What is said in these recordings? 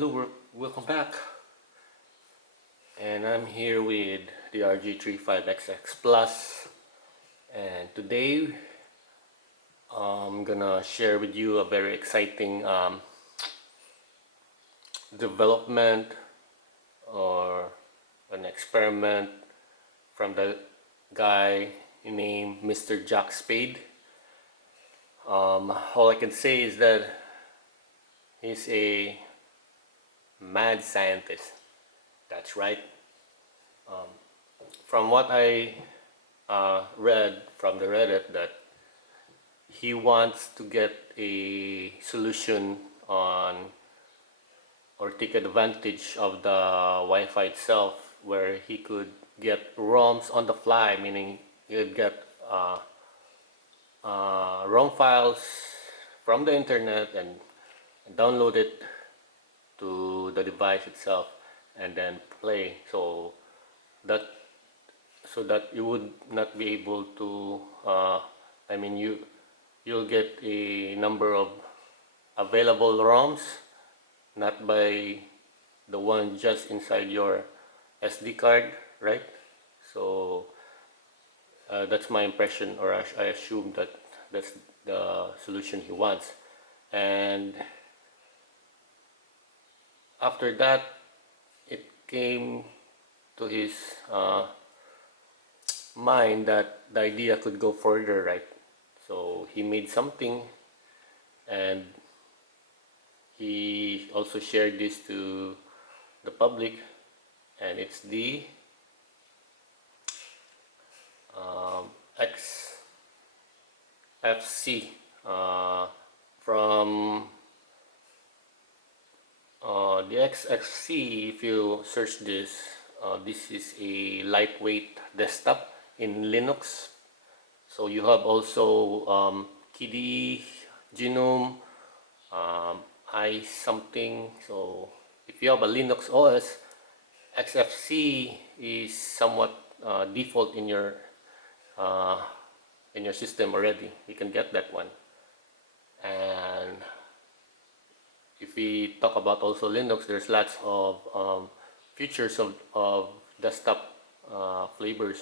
Hello, welcome back. And I'm here with the Rg35xx Plus, and today I'm gonna share with you a very exciting development or an experiment from the guy named MrJackSpade. All I can say is that he's a mad scientist. That's right. From what I read from the Reddit, that he wants to get a solution on or take advantage of the Wi-Fi itself, where he could get ROMs on the fly, meaning he would get ROM files from the internet and download it to the device itself and then play, so that you would not be able to you'll get a number of available ROMs, not by the one just inside your SD card, right? So that's my impression, or I assume that that's the solution he wants. And after that, it came to his mind that the idea could go further, right? So he made something, and he also shared this to the public, and it's the XFC from the XFCE. If you search this, this is a lightweight desktop in Linux. So you have also KDE, Genome, I something. So if you have a Linux OS, XFCE is somewhat default in your system already. You can get that one. And if we talk about also Linux, there's lots of features of desktop flavors,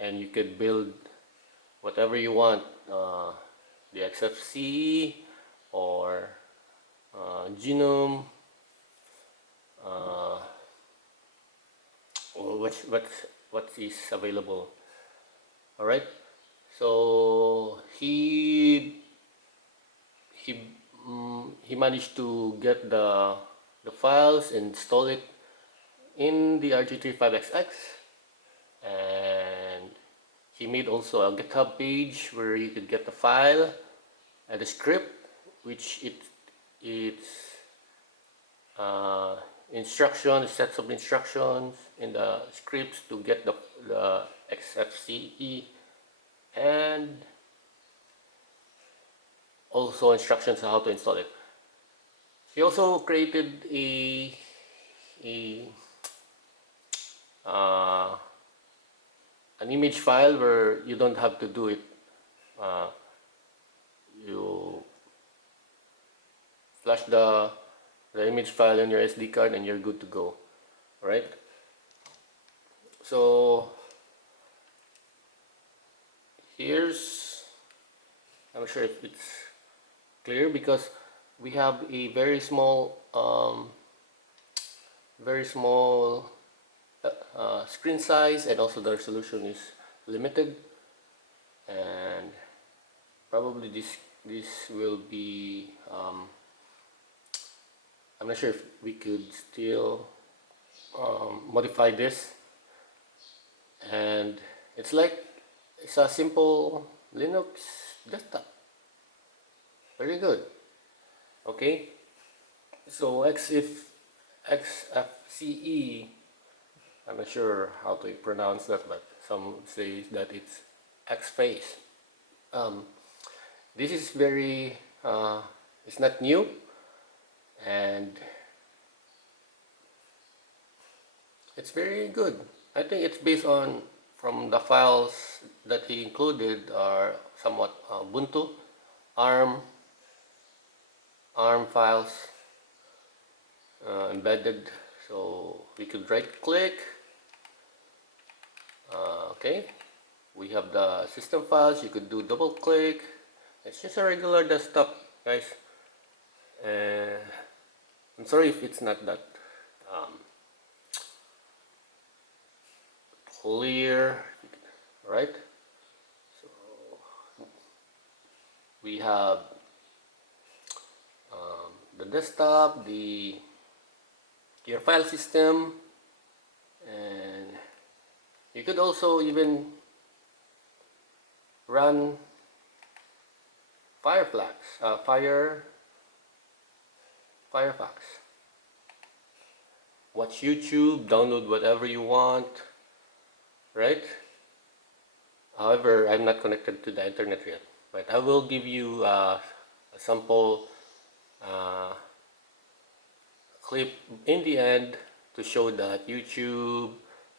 and you could build whatever you want, the XFCE or Genome, or what is available. All right. So he managed to get the files, install it in the Rg35xx, and he made also a GitHub page where you could get the file and the script, which it's instructions, sets of instructions in the scripts to get the XFCE, and also instructions on how to install it. He also created an image file where you don't have to do it. You flash the image file in your SD card and you're good to go. All right. So I'm not sure if it's clear, because we have a very small screen size, and also the resolution is limited, and probably this will be I'm not sure if we could still modify this, and it's a simple Linux desktop. Very good. Okay, so XFCE, I'm not sure how to pronounce that, but some say that it's X-Face. This is very it's not new, and it's very good. I think it's based on, from the files that he included, are somewhat Ubuntu, ARM files, embedded. So we could right click. Okay, we have the system files. You could do double click. It's just a regular desktop, guys. I'm sorry if it's not that um, clear, right? So we have the desktop, your file system, and you could also even run Firefox. Watch YouTube, download whatever you want, right? However, I'm not connected to the internet yet, but I will give you a sample clip in the end to show that YouTube,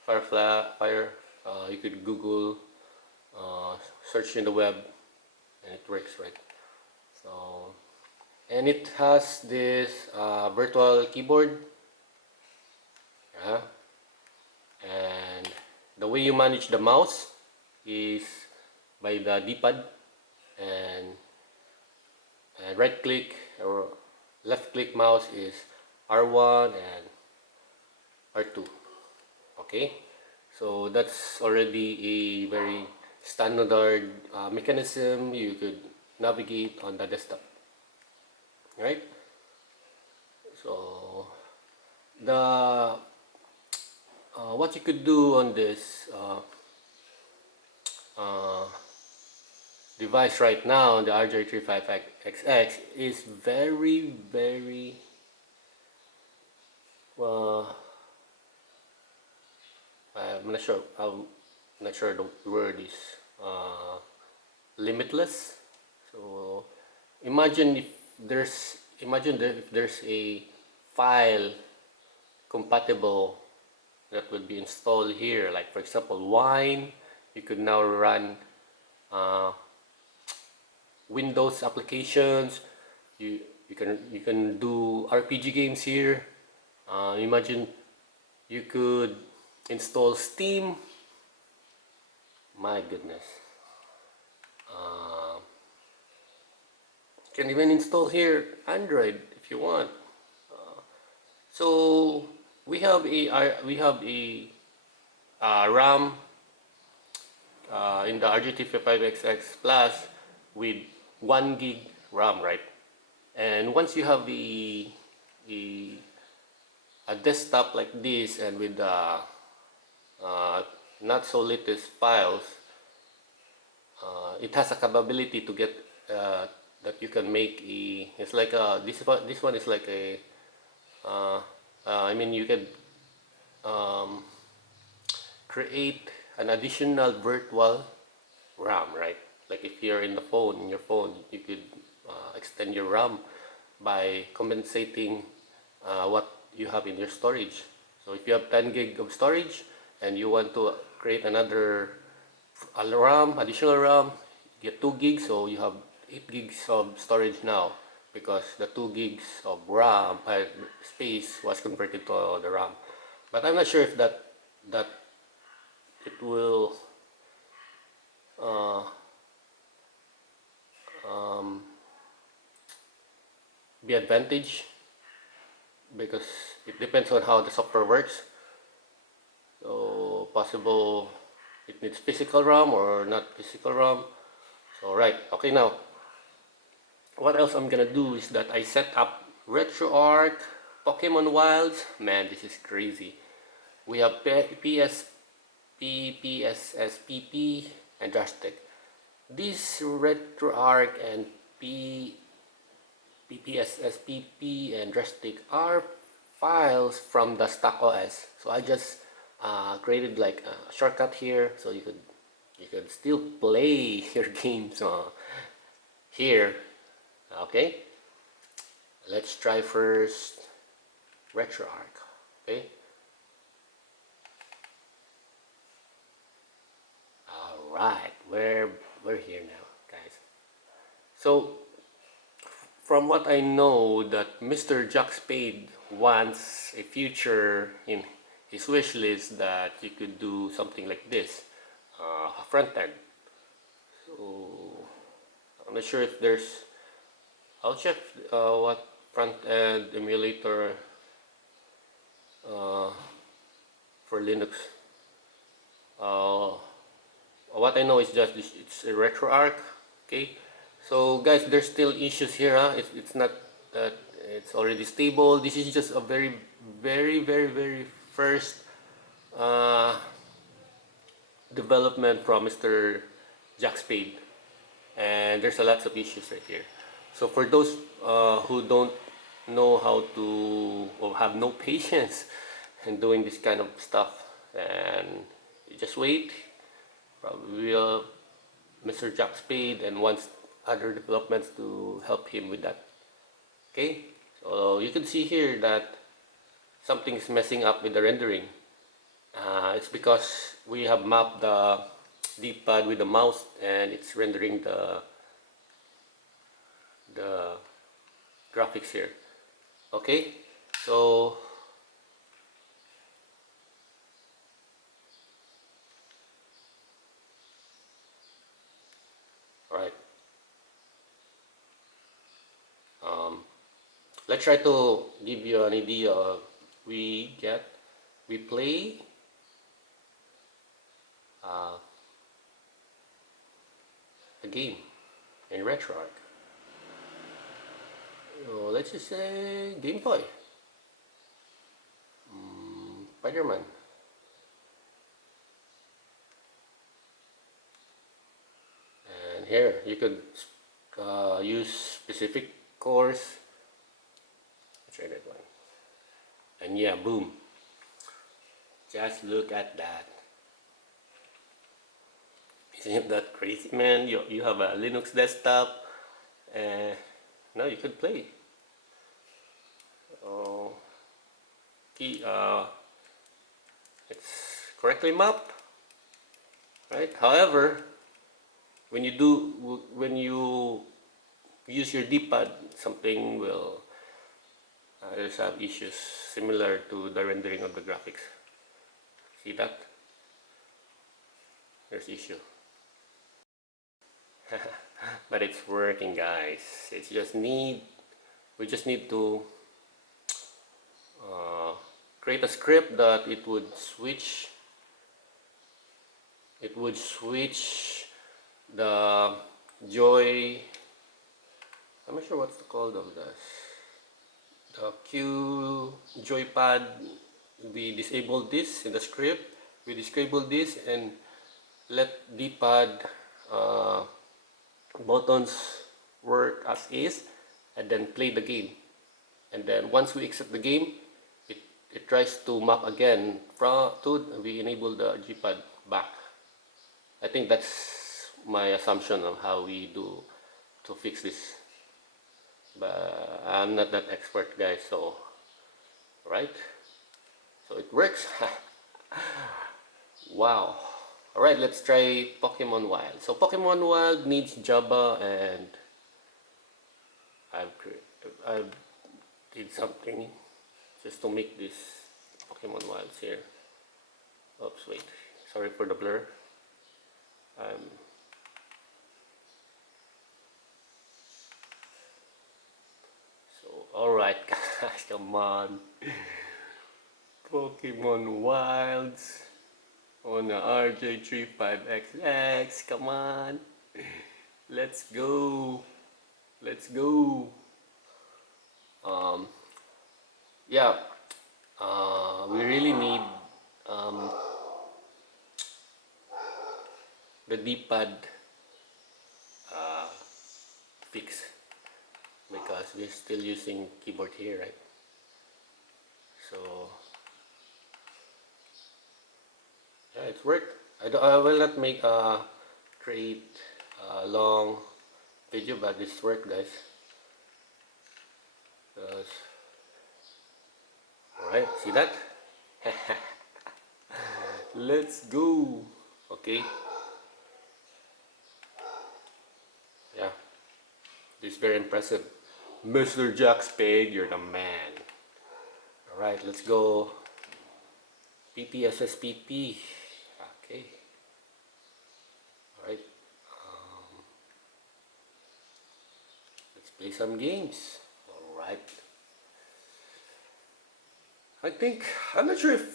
you could Google, search in the web, and it works, right? So, and it has this virtual keyboard, and the way you manage the mouse is by the D-pad, and right click or left click mouse is R1 and R2. Okay, so that's already a very standard mechanism you could navigate on the desktop, right? So the what you could do on this device right now, the Rg35xx, is very I'm not sure the word is limitless. So imagine if there's a file compatible that would be installed here, like for example wine. You could now run Windows applications. You can do RPG games here. Imagine you could install Steam. My goodness. You can even install here Android if you want. So we have a RAM in the Rg35xx Plus with 1 gig RAM, right? And once you have a desktop like this, and with not so latest files, it has a capability to get that you can make it's like this one is like a I mean, you can create an additional virtual RAM, right? Like if you're in your phone, you could extend your RAM by compensating what you have in your storage. So if you have 10 gig of storage and you want to create another additional RAM, get 2 gigs, so you have 8 gigs of storage now, because the 2 gigs of RAM space was converted to the RAM. But I'm not sure if that it will be advantage, because it depends on how the software works. So possible it needs physical RAM or not physical RAM. So right, okay, now what else I'm gonna do is that I set up RetroArch, Pokemon Wilds. Man, this is crazy. We have PSP, PSSPP, and Drastic. This RetroArch and PPSSPP and Drastic are files from the stock OS. So I just created like a shortcut here, so you could still play your games here. Okay, let's try first RetroArch. Okay. Alright, we're here now, guys. So from what I know, that MrJackSpade wants a future in his wish list that you could do something like this, front end. So I'm not sure if there's. I'll check what front end emulator for Linux. What I know is just this, it's a RetroArch. Okay, so guys, there's still issues here. It's not that it's already stable. This is just a very first uh, development from MrJackSpade, and there's a lots of issues right here. So for those who don't know how to, or have no patience in doing this kind of stuff, and you just wait. Probably will MrJackSpade and wants other developments to help him with that. Okay, so you can see here that something is messing up with the rendering. It's because we have mapped the D-pad with the mouse, and it's rendering the graphics here. Okay, so alright, let's try to give you an idea of we play a game in RetroArch. So let's just say Game Boy, Spider-Man. And here you could use specific cores. Let's try that one. And yeah, boom. Just look at that. Isn't that crazy, man? You have a Linux desktop, and now you could play. Oh, it's correctly mapped, right? However, when you use your D-pad, something will there's some issues similar to the rendering of the graphics. See that? There's issue. But it's working, guys. We just need to create a script that it would switch the I'm not sure what's the called of this, the Q joypad. We disable this in the script, we disable this, and let D-pad buttons work as is, and then play the game. And then once we exit the game, it tries to map again we enable the G-pad back. I think that's my assumption of how we do to fix this, but I'm not that expert, guys. So right, so it works. Wow. Alright, let's try Pokemon Wild. So Pokemon Wild needs Java, and I've did something just to make this Pokemon Wilds here. Oops, wait. Sorry for the blur. So alright, guys, come on. Pokemon Wilds on a Rg35xx. Come on, let's go. Yeah, we really need the D-pad fix, because we're still using keyboard here, right? So yeah, it's worked. I will not make create a long video, but this worked, guys. Alright, see that? Let's go. Okay. Yeah, this is very impressive. MrJackSpade, you're the man. Alright, let's go. PPSSPP. Okay. Alright. Let's play some games. Alright. I'm not sure if,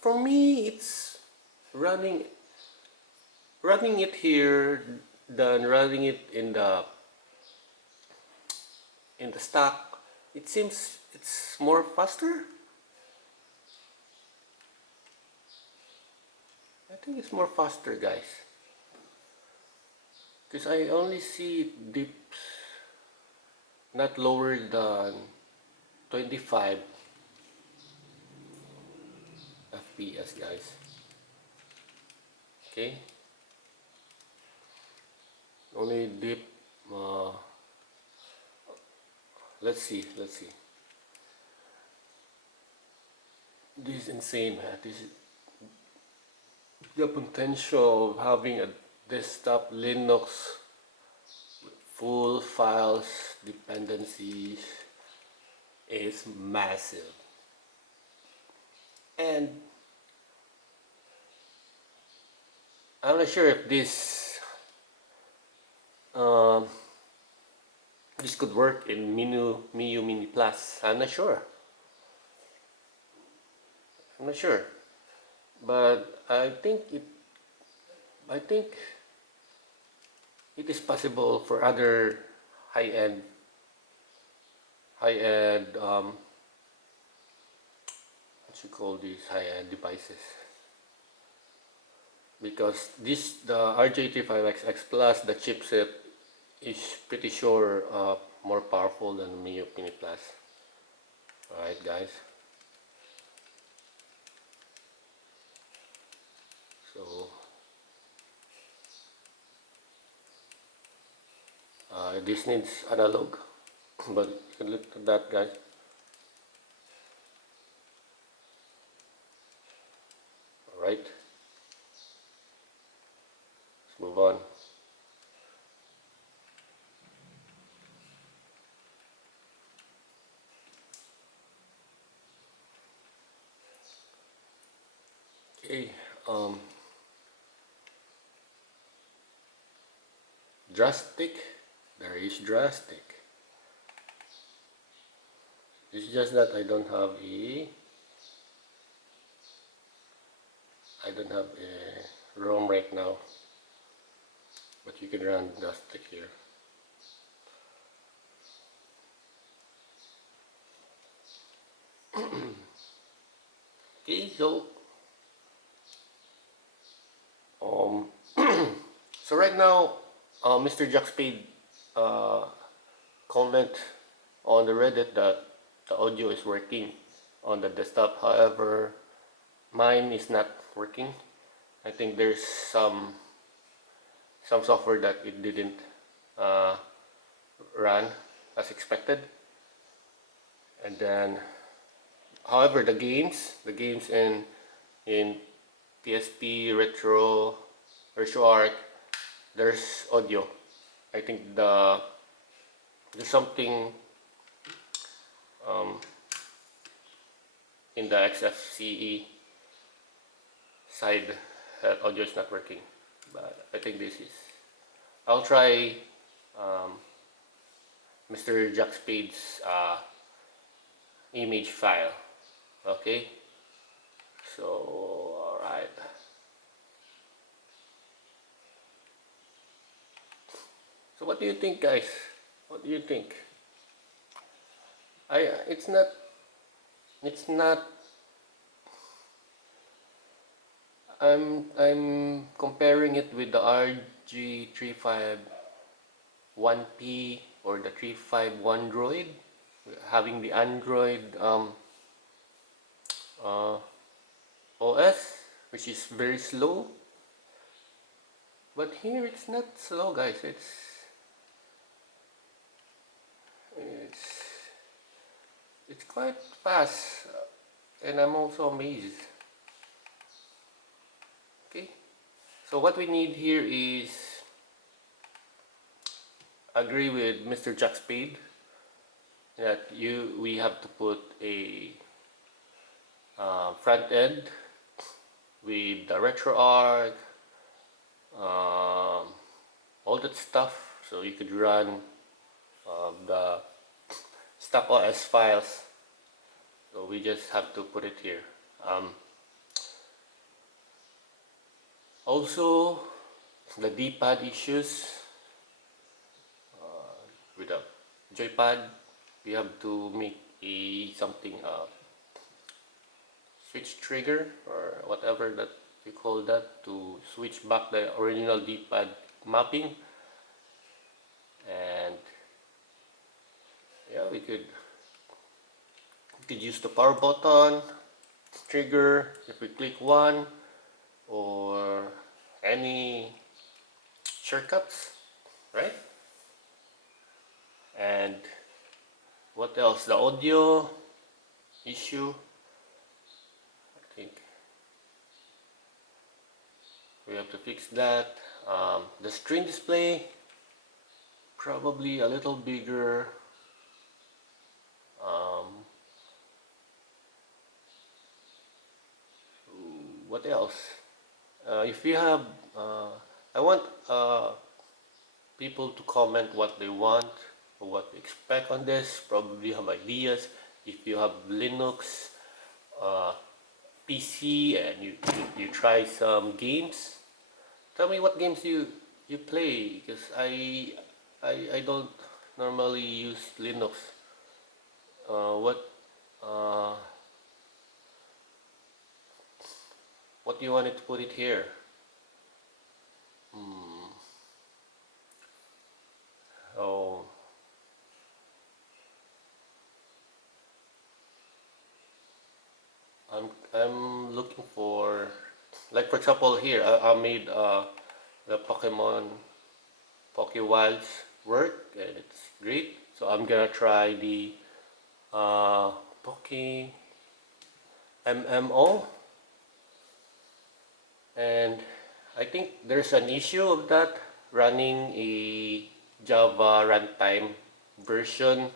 for me, it's running it here than running it in the stock. It seems it's more faster. I think it's more faster, guys, because I only see it dips not lower than 25 FPS, guys. Okay, only dip. Let's see. This is insane, man. This is the potential of having a desktop Linux with full files dependencies is massive. And I'm not sure if this could work in MIUI Mini Plus. I'm not sure, but I think it is possible for other high-end what you call these high-end devices, because the Rg35xx Plus, the chipset is pretty sure more powerful than MIUI Mini Plus. Alright, guys. So this needs analog, but you can look at that, guys. Alright, let's move on. Okay, drastic. There is drastic. It's just that I don't have a ROM right now, but you can run drastic here. Okay, so so right now, MrJackSpade comment on the Reddit that the audio is working on the desktop. However, mine is not working. I think there's some software that it didn't run as expected. And then, however, the games in PSP, RetroArch, there's audio. I think there's something in the XFCE side that audio is not working, but I think this is. I'll try MrJackSpade's image file. Okay, so alright. So what do you think, guys? What do you think? It's not I'm comparing it with the Rg35xx or the 351 Droid, having the Android OS, which is very slow. But here it's not slow, guys. It's quite fast, and I'm also amazed. Okay, so what we need here is agree with MrJackSpade that we have to put a front end with the RetroArch, all that stuff, so you could run the stock OS files. So we just have to put it here. Also, the D-pad issues with the joypad, we have to make something switch trigger or whatever that you call that to switch back the original D-pad mapping. And yeah, we could use the power button trigger if we click one, or any shortcuts, right? And what else? The audio issue, I think we have to fix that. The screen display, probably a little bigger. What else? If you have, I want people to comment what they want or what they expect on this. Probably have ideas. If you have Linux PC and you try some games, tell me what games you play, because I don't normally use Linux. Uh, what do you want it to put it here? Oh, I'm looking for, like for example here I made the Pokewilds work, and it's great. So I'm gonna try the Poke MMO, and I think there's an issue of that running a Java runtime version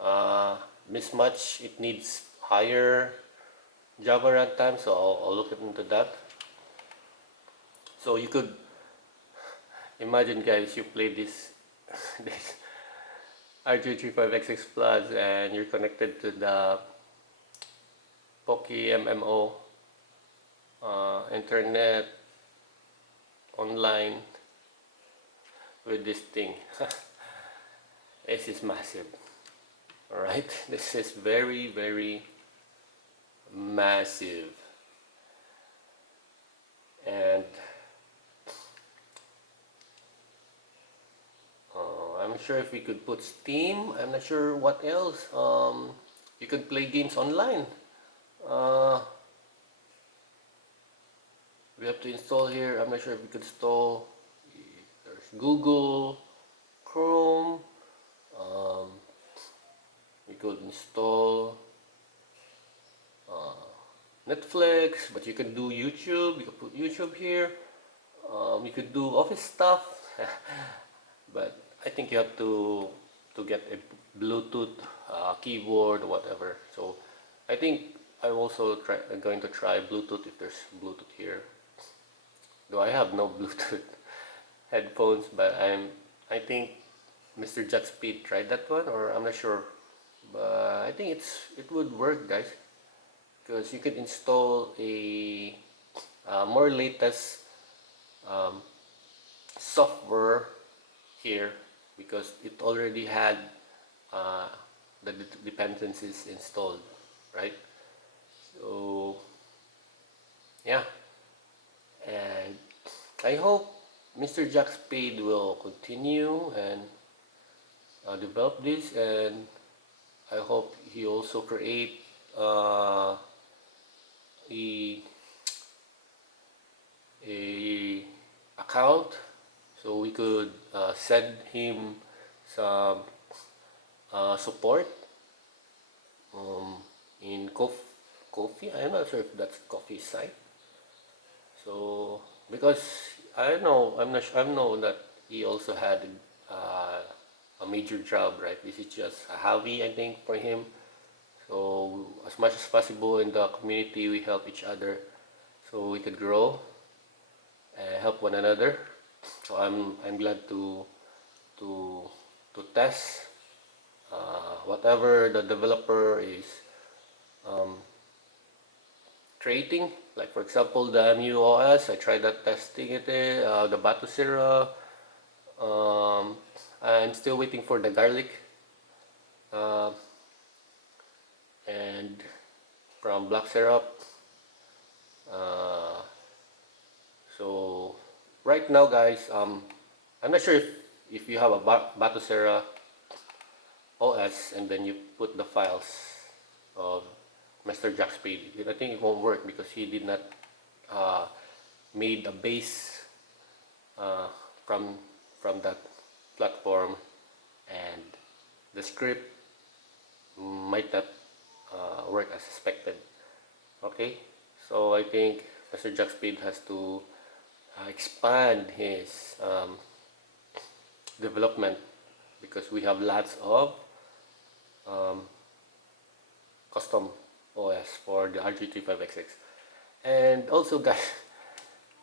mismatch. It needs higher Java runtime, so I'll look into that. So you could imagine, guys, you play this this Rg35xx Plus and you're connected to the Poke MMO internet online with this thing. This is massive. Alright, this is very massive. And I'm not sure if we could put Steam. I'm not sure what else. You could play games online. We have to install here. I'm not sure if we could install. There's Google, Chrome. We could install Netflix, but you can do YouTube. You could put YouTube here. You could do office stuff, but I think you have to get a Bluetooth keyboard or whatever. So I think I'm also going to try Bluetooth if there's Bluetooth here. Though I have no Bluetooth headphones, but I think MrJackSpade tried that one, or I'm not sure. But I think it would work, guys, because you could install a more latest software here, because it already had the dependencies installed, right? So yeah, and I hope MrJackSpade will continue and develop this, and I hope he also create a account, so we could send him some support in Coffee. I'm not sure if that's Coffee site. So because I know, I'm not sure, I know that he also had a major job, right? This is just a hobby, I think, for him. So as much as possible in the community, we help each other so we could grow and help one another. So I'm glad to to test whatever the developer is um, creating. Like for example, the MUOS, I tried that testing it. The Batocera. I'm still waiting for the garlic. Uh, and from black syrup. Uh, so right now, guys, I'm not sure if you have a Batocera OS and then you put the files of MrJackSpade. I think it won't work because he did not uh, made a base uh, from that platform, and the script might not work as expected. Okay, so I think MrJackSpade has to expand his development because we have lots of um, custom OS for the Rg35xx. And also, guys,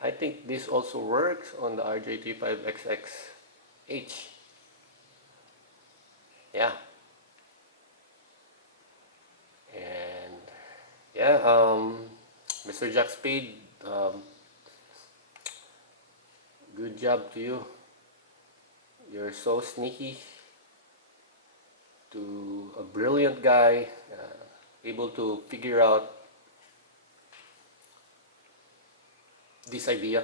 I think this also works on the Rg35xx Yeah, and yeah, MrJackSpade, good job to you. You're so sneaky, to a brilliant guy, able to figure out this idea.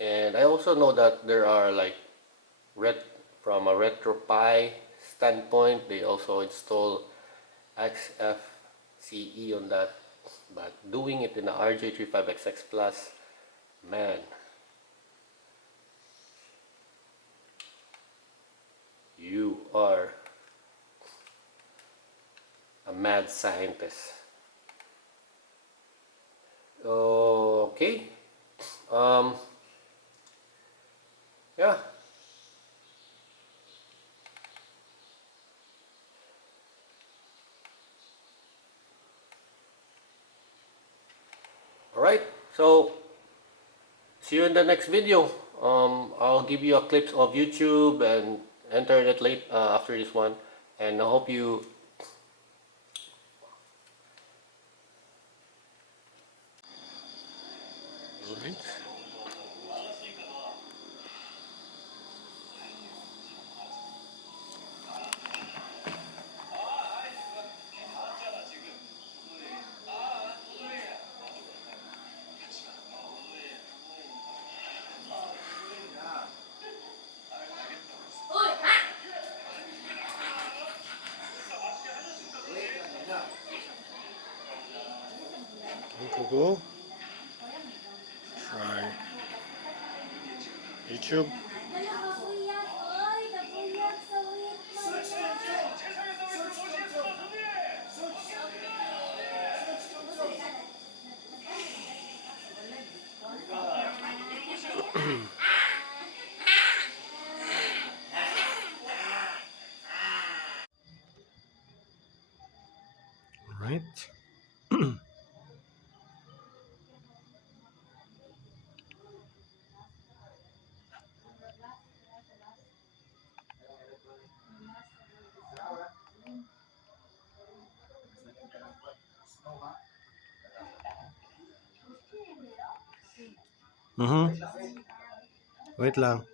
And I also know that there are like from a RetroPie standpoint, they also install XFCE on that. But doing it in the Rg35xx Plus, man, you are a mad scientist. Okay. Um, yeah. Alright. So, see you in the next video. I'll give you a clips of YouTube and internet late after this one. And I hope you... Alright. Google, try YouTube. Alright. Wait lang.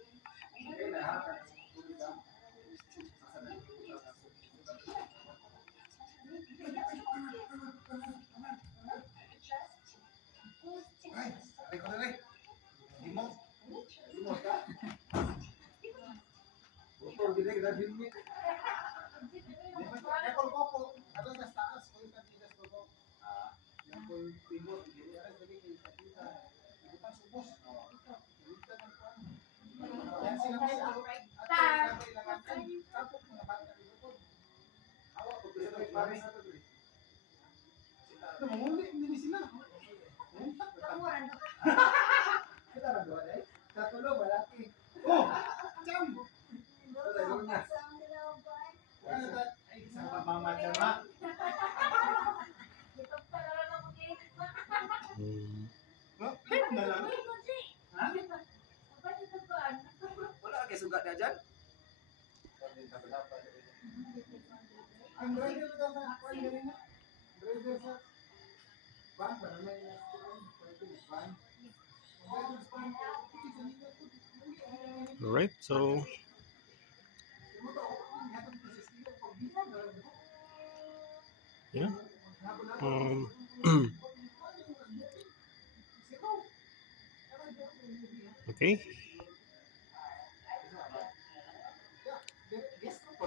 suga na dyan. Ang driver na sa driver sa van para may van. Alright, so yeah. Okay. Guess ko po.